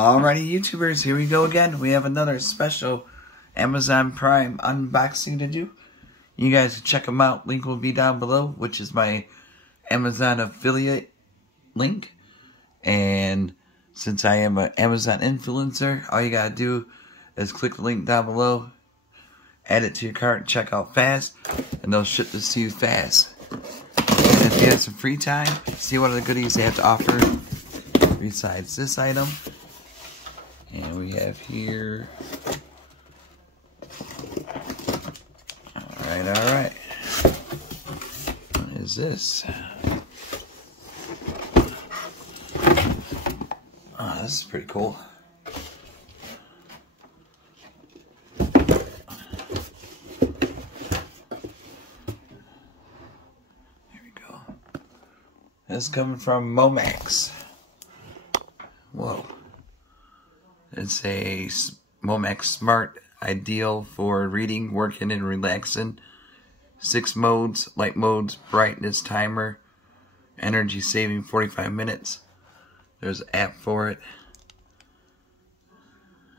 Alrighty, YouTubers, here we go again. We have another special Amazon Prime unboxing to do. You guys can check them out. Link will be down below, which is my Amazon affiliate link. And since I am an Amazon influencer, all you gotta do is click the link down below, add it to your cart, check out fast, and they'll ship this to you fast. And if you have some free time, see what other goodies they have to offer besides this item. And we have here, alright. What is this? Oh, this is pretty cool. There we go. This is coming from Momax. Whoa. It's a Momax Smart, ideal for reading, working, and relaxing. 6 modes, light modes, brightness timer, energy saving 45 minutes. There's an app for it.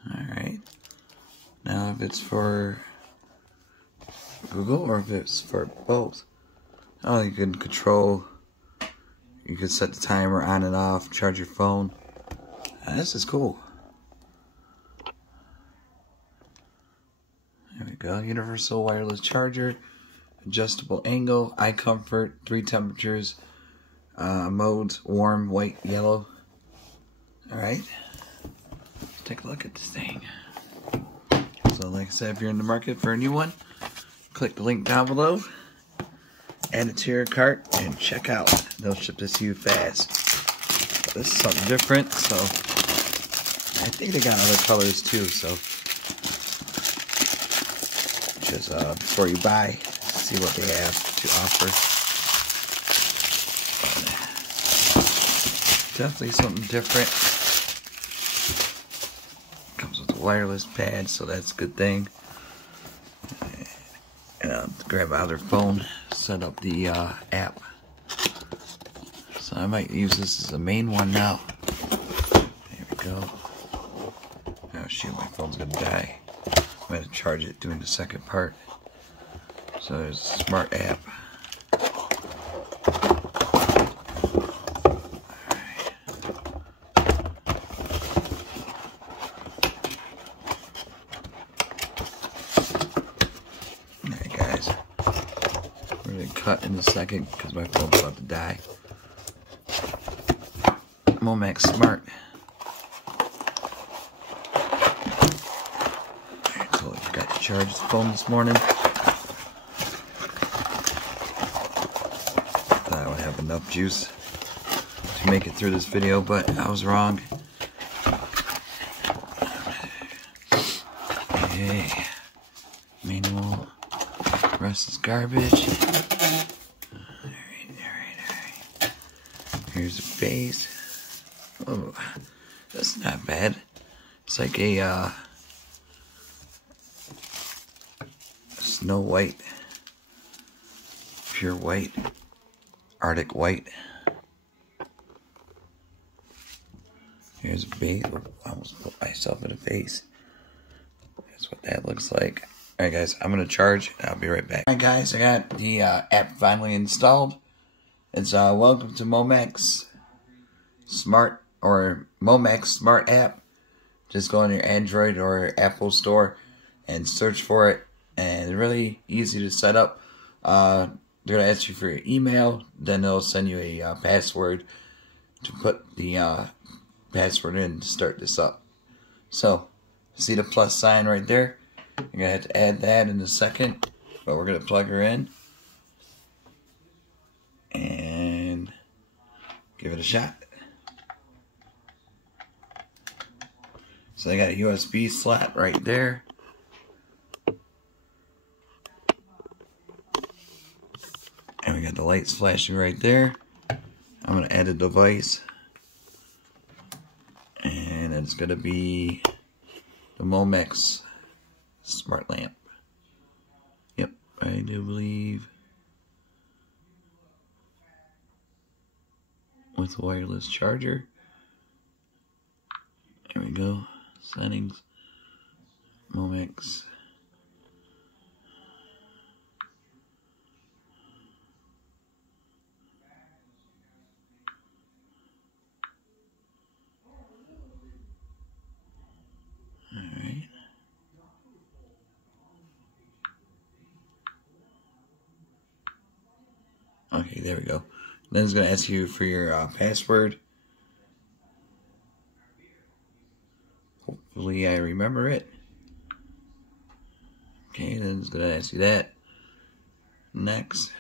Alright. Now if it's for Google or if it's for both. Oh, you can control, you can set the timer on and off, charge your phone. This is cool. There we go. Universal wireless charger, adjustable angle, eye comfort, 3 temperatures, modes, warm, white, yellow. Alright. Take a look at this thing. So like I said, if you're in the market for a new one, click the link down below, add it to your cart, and check out. They'll ship this to you fast. But this is something different, so I think they got other colors too, so just before you buy, see what they have to offer. Definitely something different. Comes with a wireless pad, so that's a good thing. And I'll grab my other phone, set up the app. So I might use this as the main one now. There we go. Oh shoot, my phone's gonna die. I'm going to charge it doing the second part. So there's a smart app. Alright guys, we're going to cut in a second because my phone's about to die. Momax Smart. Charged the phone this morning. Thought I would have enough juice to make it through this video, but I was wrong. Okay. Manual. Rest is garbage. Alright. Here's the base. Oh, that's not bad. It's like a Snow White, pure white, Arctic white. Here's a base. I almost put myself in the face. That's what that looks like. Alright guys, I'm going to charge. I'll be right back. Alright guys, I got the app finally installed. It's welcome to Momax Smart, or Momax Smart app. Just go on your Android or Apple store and search for it. And really easy to set up. They're going to ask you for your email, then they'll send you a password to put the password in to start this up. So, see the plus sign right there? You're going to have to add that in a second, but we're going to plug her in and give it a shot. So they got a USB slot right there. And we got the lights flashing right there. I'm going to add a device. And it's going to be the Momax Smart Lamp. Yep, I do believe. With a wireless charger. There we go. go. Settings. Momax. Alright. Okay, there we go. Then it's going to ask you for your password. Hopefully I remember it. Okay, then it's going to ask you that. Next.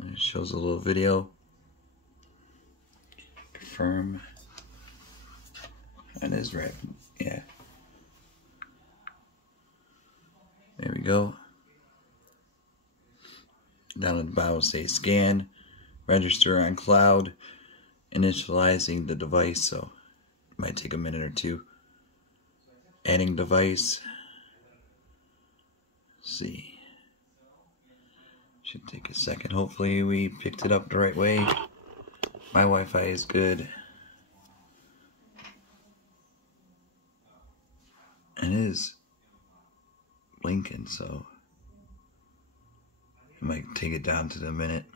It shows a little video. Confirm. That is right. Yeah. There we go. Down at the bottom, say scan, register on cloud, initializing the device. So it might take a minute or two. Adding device. Let's see. Should take a second. Hopefully we picked it up the right way. My Wi-Fi is good. And it is blinking, so it might take it down to the minute.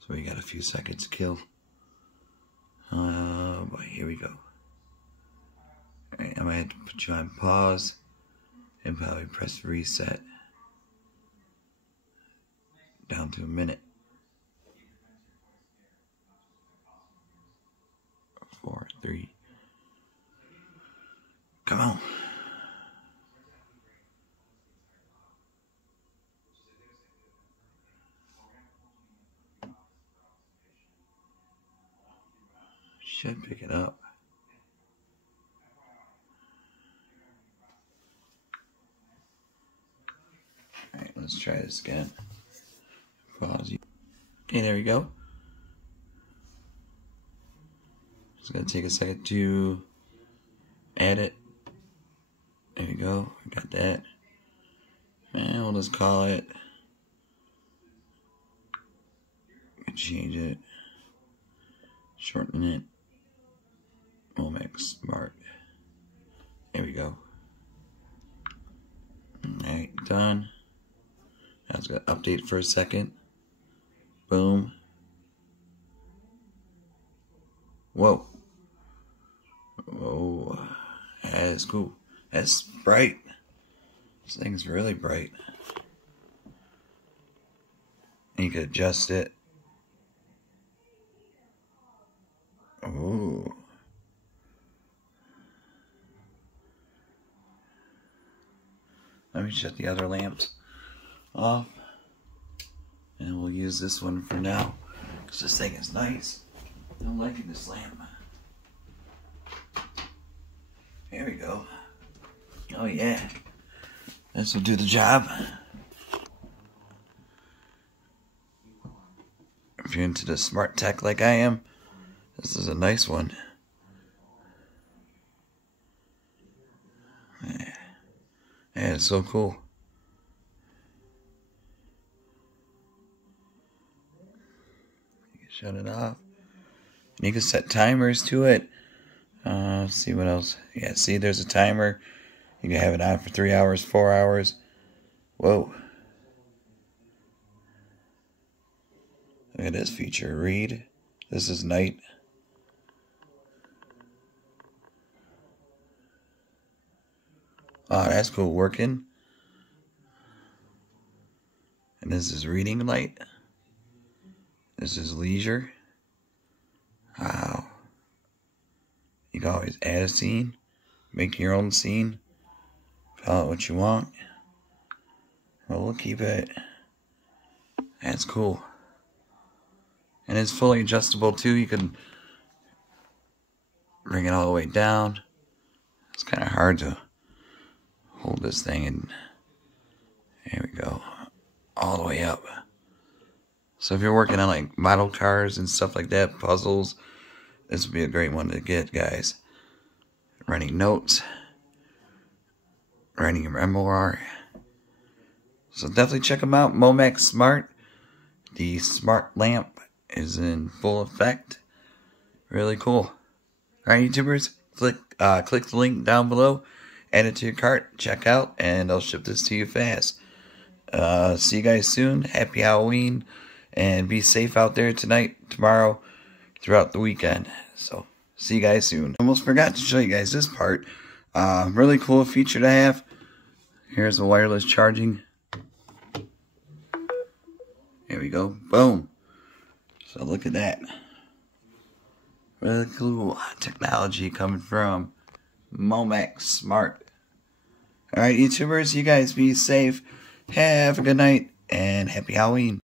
So we got a few seconds to kill. But here we go. Alright, I might have to put you on pause and probably press reset. Down to a minute. 4, 3. Come on. Should pick it up. Alright, let's try this again. Pause. Okay, there we go. It's gonna take a second to add it. There you go. Got that. And we'll just call it. Change it. Shorten it. Momax Smart. There we go. Alright, done. Now it's gonna update for a second. Boom. Whoa. Whoa. That's cool. That's bright. This thing's really bright. And you can adjust it. Ooh. Let me shut the other lamps off. And we'll use this one for now. Because this thing is nice. I'm liking this lamp. There we go. Oh yeah. This will do the job. If you're into the smart tech like I am, this is a nice one. Yeah, it's so cool. You can shut it off. And you can set timers to it. Let's see what else. Yeah, see, there's a timer. You can have it on for 3 hours, 4 hours. Whoa. Look at this feature. Read. This is night. Oh, that's cool. Working. And this is reading light. This is leisure. Wow. You can always add a scene. Make your own scene. Call it what you want. Well, we'll keep it. That's cool. And it's fully adjustable too. You can bring it all the way down. It's kind of hard to hold this thing, and there we go. All the way up. So if you're working on like model cars and stuff like that, puzzles, this would be a great one to get, guys. Writing notes. Writing your memoir. So definitely check them out. Momax Smart. The smart lamp is in full effect. Really cool. Alright, YouTubers, click the link down below, add it to your cart, check out, and I'll ship this to you fast. See you guys soon. Happy Halloween, and be safe out there tonight, tomorrow, throughout the weekend. So, see you guys soon. Almost forgot to show you guys this part. Really cool feature to have. Here's the wireless charging. There we go. Boom. So look at that. Really cool technology coming from Momax Smart. Alright, YouTubers, you guys be safe. Have a good night and happy Halloween.